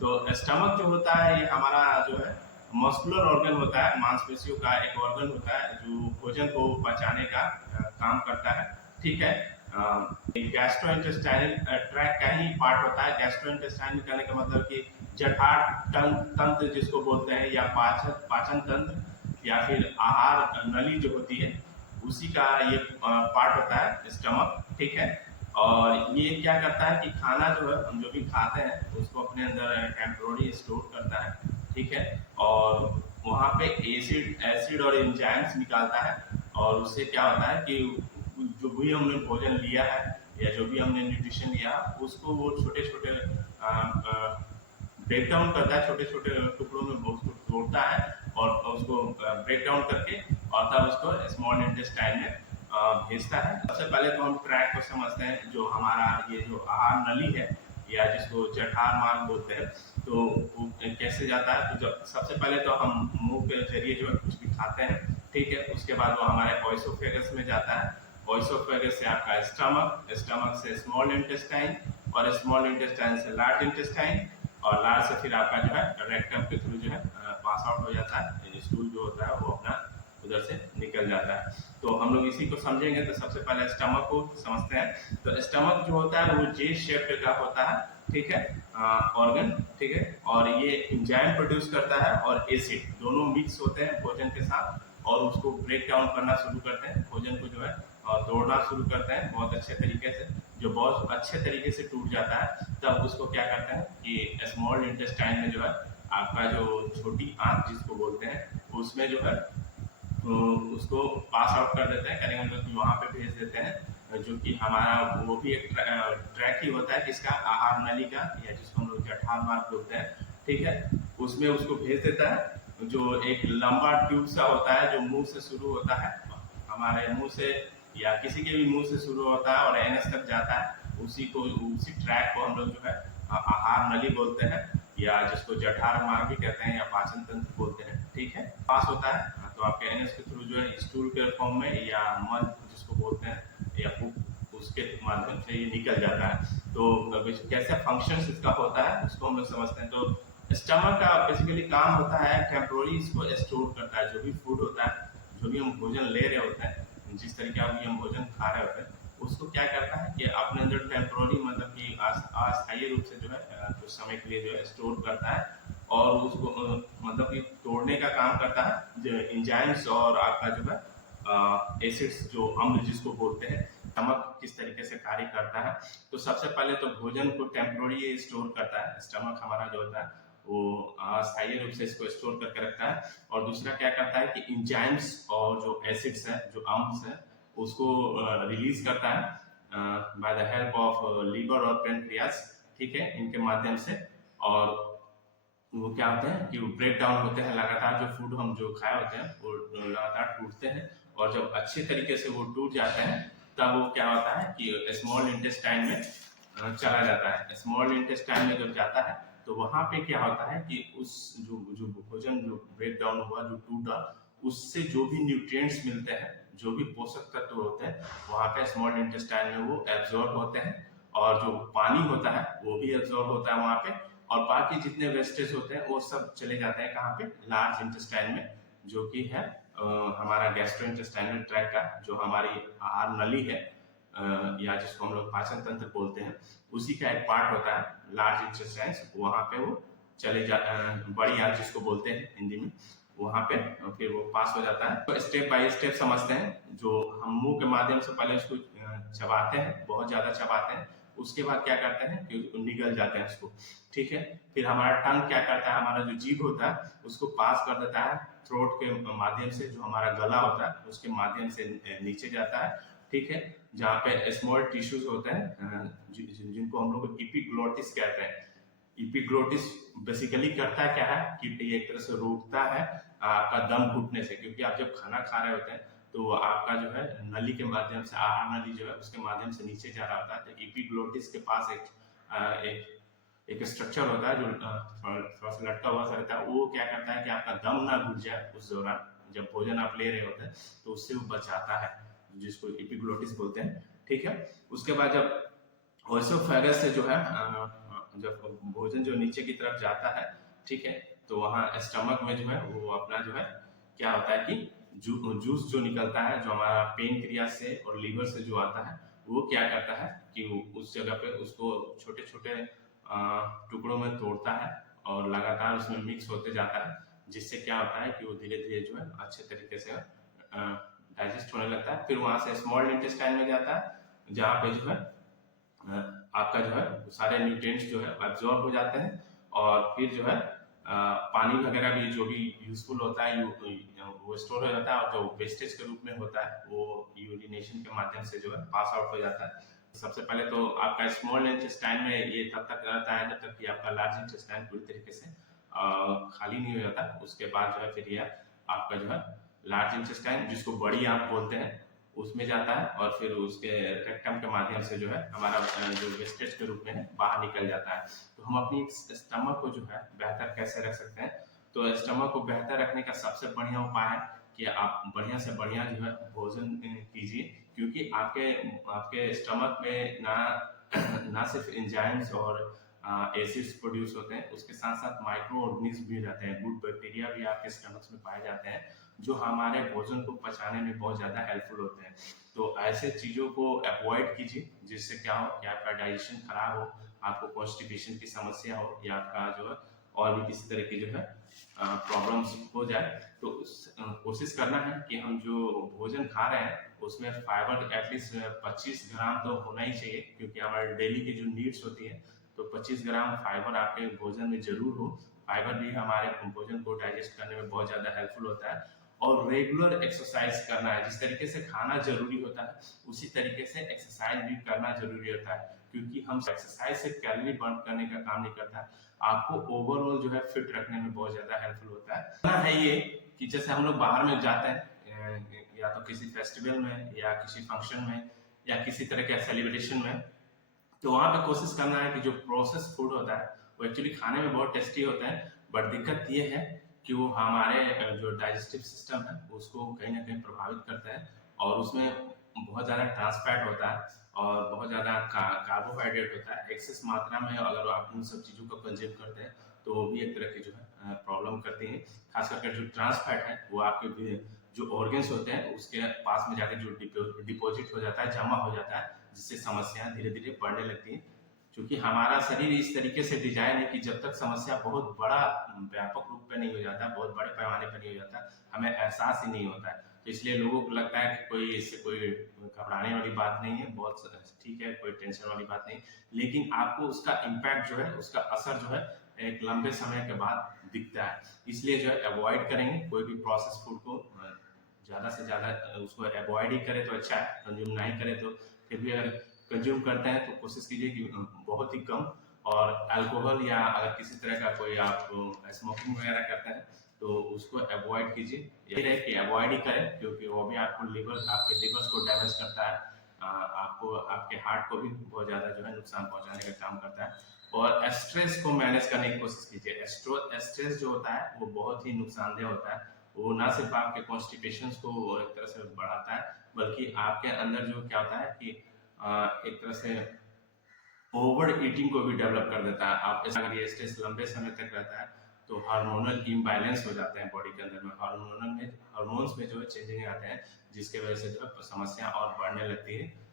तो स्टमक जो होता है ये हमारा जो है मस्कुलर ऑर्गन होता है, मांसपेशियों का एक ऑर्गन होता है जो भोजन को पचाने का काम करता है। ठीक है। गैस्ट्रोइंटेस्टाइनल ट्रैक का ही पार्ट होता है। गैस्ट्रोइंटेस्टाइनल कहने का मतलब कि जठर तंत्र जिसको बोलते हैं, या पाचन पाचन तंत्र, या फिर आहार नली जो होती है उसी का ये पार्ट होता है स्टमक। ठीक है। और ये क्या करता है कि खाना जो है हम जो भी खाते हैं उसको अपने अंदर टेम्पोररी स्टोर करता है। ठीक है। और वहाँ पे एसिड एसिड और एंजाइम्स निकालता है, और उससे क्या होता है कि जो भी हमने भोजन लिया है या जो भी हमने न्यूट्रिशन लिया उसको वो छोटे छोटे ब्रेक डाउन करता है, छोटे छोटे टुकड़ों में वो उसको तोड़ता है और उसको ब्रेक डाउन करके और तब उसको स्मॉल इंटेस्टाइन में भेजता है। सबसे पहले तो हम ट्रैक को समझते हैं, जो हमारा ये जो आहार नली है या जिसको जठर मार्ग बोलते हैं, तो वो कैसे जाता है। तो जब सबसे पहले तो हम मुंह के जरिए जो है कुछ भी खाते हैं, ठीक है, उसके बाद वो हमारे ऑइसोफेगस में जाता है। ऑइसोफेगस से आपका स्टमक, स्टमक से स्मॉल इंटेस्टाइन, और स्मॉल इंटेस्टाइन से लार्ज इंटेस्टाइन, और लार्ज से फिर आपका जो है रेक्टम के थ्रू जो है पास आउट हो जाता है। स्टूल जो होता है वो अपना उधर से निकल जाता है। तो हम लोग इसी को समझेंगे। तो सबसे पहले स्टमक को समझते हैं। तो स्टमक जो होता है वो जे शेप का होता है। ठीक है। ऑर्गन। ठीक है। और ये एंजाइम प्रोड्यूस करता है और एसिड दोनों मिक्स होते हैं भोजन के साथ, और उसको ब्रेक डाउन करना शुरू करते हैं, भोजन को जो है तोड़ना शुरू करते हैं बहुत अच्छे तरीके से। जो बहुत अच्छे तरीके से टूट जाता है तब उसको क्या करते हैं कि स्मॉल इंटेस्टाइन में जो है आपका जो छोटी आंत जिसको बोलते हैं उसमें जो है तो उसको पास आउट कर देते हैं, करेंगे मतलब वहाँ पे भेज देते हैं, जो कि हमारा वो भी एक ट्रैक ही होता है किसका, आहार नली का, या जिसको हम लोग जठर मार्ग बोलते हैं। ठीक है। उसमें उसको भेज देता है, जो एक लंबा ट्यूब सा होता है जो मुंह से शुरू होता है, हमारे मुंह से या किसी के भी मुंह से शुरू होता है और एनएस तक जाता है। उसी ट्रैक को हम लोग जो है आहार नली बोलते हैं, या जिसको जठर मार्ग भी कहते हैं या पाचन तंत्र बोलते हैं। ठीक है। पास होता है तो आपके एनएस के थ्रू जो है स्टूल के फॉर्म में या मल जिसको बोलते हैं या उसके माध्यम से ये निकल जाता है। तो कैसे फंक्शन इसका होता है उसको हम लोग समझते हैं। तो स्टमक का बेसिकली काम होता है टेम्पोररी इसको स्टोर करता है, जो भी फूड होता है, जो भी हम भोजन ले रहे होते हैं, जिस तरीके का भी हम भोजन खा रहे होते हैं, उसको क्या करता है कि अपने अंदर टेम्पोररी मतलब कि अस्थायी रूप से जो है कुछ समय के लिए जो है स्टोर करता है, और उसको मतलब कि तोड़ने का काम करता है जो एंजाइम्स और आपका जो है एसिड्स, जो अम्ल जिसको बोलते हैं। स्टमक किस तरीके से कार्य करता है, तो सबसे पहले तो भोजन को टेम्पोररी स्टोर करता है स्टमक हमारा जो होता है, वो अस्थायी रूप से इसको स्टोर करके रखता है। और दूसरा क्या करता है कि एंजाइम्स और जो एसिड्स है, जो अम्ल है, उसको रिलीज करता है by the help of liver और पेनक्रियास। ठीक है। इनके माध्यम से। और वो क्या होते हैं कि वो ब्रेक डाउन होते हैं लगातार, जो फूड हम जो खाए होते हैं वो लगातार टूटते हैं, और जब अच्छे तरीके से वो टूट जाते हैं तब वो क्या होता है कि स्मॉल इंटेस्टाइन में चला जाता है। स्मॉल इंटेस्टाइन में जब जाता है तो वहां पे क्या होता है कि उस जो जो भोजन जो ब्रेक डाउन हुआ, जो टूटा, उससे जो भी न्यूट्रिएंट्स मिलते हैं, जो भी पोषक तत्व होते हैं, वहां पे स्मॉल इंटेस्टाइन में वो एब्जॉर्ब होते हैं, और जो पानी होता है वो भी एब्जॉर्ब होता है वहां पे, और बाकी जितने वेस्टेज होते हैं वो सब चले जाते हैं कहाँ पे, लार्ज इंटेस्टाइन में, जो कि है हमारा गैस्ट्रोइंटेस्टाइनल ट्रैक का, जो हमारी आहार नली है, या जिसको हम लोग पाचन तंत्र बोलते हैं, उसी का एक पार्ट होता है लार्ज इंटेस्टाइन। वहां पे वो बड़ी आंत जिसको बोलते हैं हिंदी में, वहां पे फिर वो पास हो जाता है। तो स्टेप बाय स्टेप समझते हैं। जो हम मुंह के माध्यम से पहले उसको चबाते हैं, बहुत ज्यादा चबाते हैं, उसके बाद क्या करते हैं कि निगल जाते हैं उसको। ठीक है। फिर हमारा टंग क्या करता है, हमारा जो जीभ होता है उसको पास कर देता है थ्रोट के माध्यम से, जो हमारा गला होता है उसके माध्यम से नीचे जाता है। ठीक है। जहाँ पे स्मॉल टिश्यूज होते हैं जिनको हम लोग इपिग्लोटिस कहते हैं। इपिग्लोटिस बेसिकली करता क्या है कि एक तरह से रोकता है आपका दम घुटने से, क्योंकि आप जब खाना खा रहे होते हैं तो आपका जो है नली के माध्यम से, आहार नली जो है उसके माध्यम से नीचे जा रहा होता है। तो इपिग्लोटिस के पास एक स्ट्रक्चर होता है जो थोड़ा सा लटका हुआ सा रहता है। वो क्या करता है कि आपका दम ना घुट जाए उस दौरान, जब भोजन आप ले रहे होते हैं, तो उससे वो बचाता है, जिसको इपिग्लोटिस बोलते हैं। ठीक है। उसके बाद जब ओसोफेगस से जो है जब भोजन जो नीचे की तरफ जाता है, ठीक है, तो वहाँ स्टमक में जो है वो अपना जो है क्या होता है कि जूस जो निकलता है, जो हमारा पेनक्रिया से और लीवर से जो आता है, वो क्या करता है कि उस जगह पे उसको छोटे छोटे टुकड़ों में तोड़ता है और लगातार उसमें मिक्स होते जाता है, जिससे क्या होता है कि वो धीरे धीरे जो है अच्छे तरीके से डाइजेस्ट होने लगता है। फिर वहां से स्मॉल इंटेस्टाइन में जाता है, जहाँ पे जो है आपका जो है सारे न्यूट्रिएंट्स जो है एब्जॉर्ब हो जाते हैं, और फिर जो है पानी वगैरह भी जो भी यूजफुल होता है वो स्टोर हो जाता है, और जो वेस्टेज के रूप में होता है वो यूरिनेशन के माध्यम से जो है पास आउट हो जाता है। सबसे पहले तो आपका स्मॉल इंटेस्टाइन में ये तब तक रहता है जब तक कि आपका लार्ज इंटेस्टाइन पूरी तरीके से खाली नहीं हो जाता। उसके बाद जो है फिर ये आपका जो है लार्ज इंटेस्टाइन, जिसको बड़ी आंत बोलते हैं, उसमें जाता है, और फिर उसके रेक्टम के माध्यम से जो है हमारा जो वेस्टेज के रूप में बाहर निकल जाता है। तो हम अपनी स्टमक को जो है बेहतर कैसे रख सकते हैं? तो स्टमक को बेहतर रखने का सबसे बढ़िया उपाय है कि आप बढ़िया से बढ़िया जो है भोजन कीजिए, क्योंकि आपके आपके स्टमक में ना ना सिर्फ एंजाइम्स और एसिड्स प्रोड्यूस होते हैं, उसके साथ साथ माइक्रो ऑर्गेनिज्म भी रहते हैं, गुड बैक्टीरिया भी आपके स्टमक में पाए जाते हैं, जो हमारे भोजन को पचाने में बहुत ज्यादा हेल्पफुल होते हैं। तो ऐसे चीजों को अवॉइड कीजिए, जिससे क्या हो कि आपका डाइजेशन खराब हो, आपको कॉन्स्टिपेशन की समस्या हो, या आपका जो है और भी किसी तरह की जो है प्रॉब्लम्स हो जाए। तो कोशिश करना है कि हम जो भोजन खा रहे हैं उसमें फाइबर एटलीस्ट 25 ग्राम तो होना ही चाहिए, क्योंकि हमारे डेली की जो नीड्स होती है, तो 25 ग्राम फाइबर आपके भोजन में जरूर हो। फाइबर भी हमारे भोजन को डाइजेस्ट करने में बहुत ज्यादा हेल्पफुल होता है। और रेगुलर एक्सरसाइज करना है, जिस तरीके से खाना जरूरी होता है उसी तरीके से एक्सरसाइज भी करना जरूरी होता है, क्योंकि हम एक्सरसाइज से कैलोरी बर्न करने का काम नहीं करता है, आपको ओवरऑल जो है फिट रखने में बहुत ज्यादा हेल्पफुल होता है ये कि जैसे हम लोग बाहर में जाते हैं, या तो किसी फेस्टिवल में या किसी फंक्शन में या किसी तरह के सेलिब्रेशन में, तो वहां पे कोशिश करना है कि जो प्रोसेस फूड होता है वो एक्चुअली खाने में बहुत टेस्टी होता है, बट दिक्कत ये है कि वो हमारे जो डाइजेस्टिव सिस्टम है उसको कहीं ना कहीं प्रभावित करता है, और उसमें बहुत ज्यादा ट्रांसफैट होता है और बहुत ज्यादा कार्बोहाइड्रेट होता है। एक्सेस मात्रा में अगर आप उन सब चीजों को कंज्यूम करते हैं तो वो भी एक तरह की जो है प्रॉब्लम करती है। खास करके जो ट्रांसफैट है वो आपके जो ऑर्गेन्स होते हैं उसके पास में जाके जो डिपॉजिट हो जाता है, जमा हो जाता है, जिससे समस्याएं धीरे धीरे बढ़ने लगती हैं। क्योंकि हमारा शरीर इस तरीके से डिजाइन है कि जब तक समस्या बहुत बड़ा व्यापक रूप पे नहीं हो जाता, बहुत बड़े पैमाने पर नहीं हो जाता, हमें एहसास ही नहीं होता है। तो इसलिए लोगों को लगता है कि कोई इससे कोई घबराने वाली बात नहीं है, बहुत ठीक है, कोई टेंशन वाली बात नहीं, लेकिन आपको उसका इम्पैक्ट जो है, उसका असर जो है एक लंबे समय के बाद दिखता है। इसलिए जो है अवॉइड करेंगे कोई भी प्रोसेस फूड को, ज्यादा से ज्यादा उसको अवॉइड ही करे तो अच्छा है, कंज्यूम नहीं करे तो फिर भी अगर कंज्यूम करते हैं तो कोशिश कीजिए कि बहुत ही कम, और अल्कोहल या अगर किसी तरह का कोई आप स्मोकिंग वगैरह करते हैं तो उसको अवॉइड कीजिए। यही रहे कि अवॉइड ही करें, क्योंकि वो भी आपके लिवर्स को डैमेज करता है, आपको आपके हार्ट को भी बहुत ज्यादा जो है नुकसान पहुंचाने का काम करता है। और स्ट्रेस को मैनेज करने की कोशिश कीजिए। स्ट्रेस जो होता है वो बहुत ही नुकसानदेह होता है, वो ना सिर्फ आपके कॉन्स्टिपेशन को एक तरह से बढ़ाता है, बल्कि आपके अंदर जो क्या होता है कि एक तरह से ओवर ईटिंग को भी डेवलप कर देता है। आप अगर ये स्ट्रेस लंबे समय तक रहता है तो हार्मोनल इम्बैलेंस हो जाते हैं बॉडी के अंदर में, हार्मोन्स में जो है चेंजिंग आते हैं, जिसके वजह से जो है समस्या और बढ़ने लगती है।